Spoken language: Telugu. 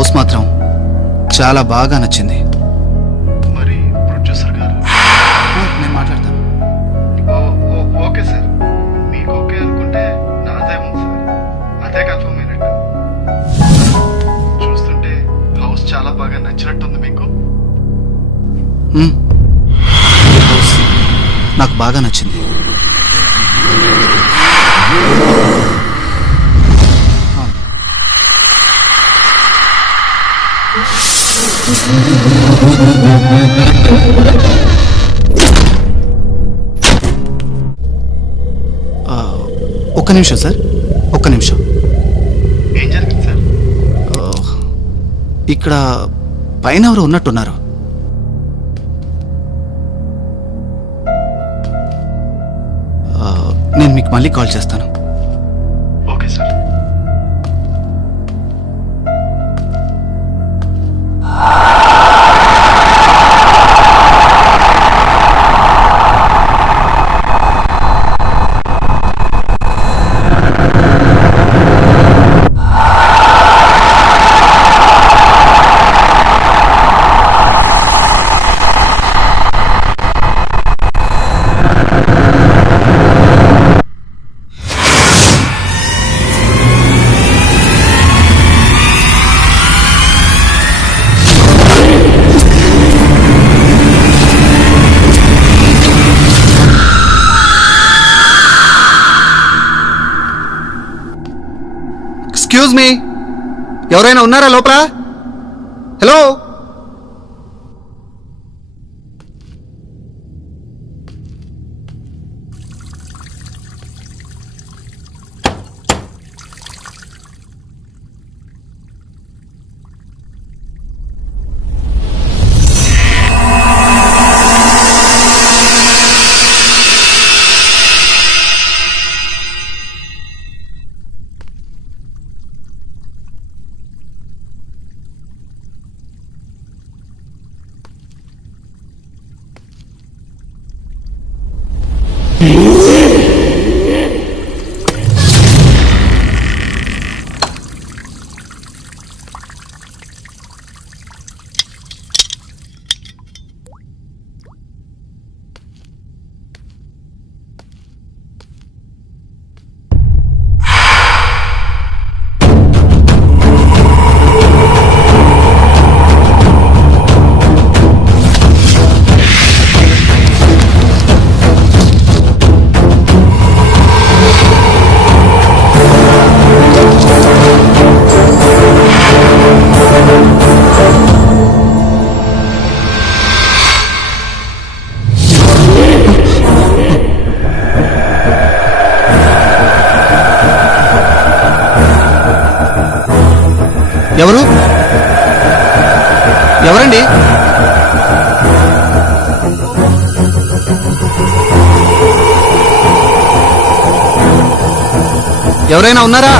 హౌస్ మాత్రం చాలా బాగా నచ్చింది. మరి ప్రొడ్యూసర్ గారు? నేను మాట్లాడతాను. ఓకే సార్, మీకు ఓకే అనుకుంటే నాదే ఉంది సార్, అదే కన్ఫర్మ్ అయినట్టు. చూస్తుంటే హౌస్ చాలా బాగా నచ్చినట్టుంది మీకు. ఈ హౌస్ నాకు బాగా నచ్చింది. ఒక్క నిమిషం సార్, ఒక్క నిమిషం. ఏం జరిగింది సార్? ఇక్కడ పైన ఎవరు ఉన్నట్టున్నారు. నేను మీకు మళ్ళీ కాల్ చేస్తాను. Okay sir. ఎక్స్క్యూజ్ మీ, ఎవరైనా ఉన్నారా లోపల? హలో. ఎవరు? ఎవరండి? ఎవరైనా ఉన్నారా?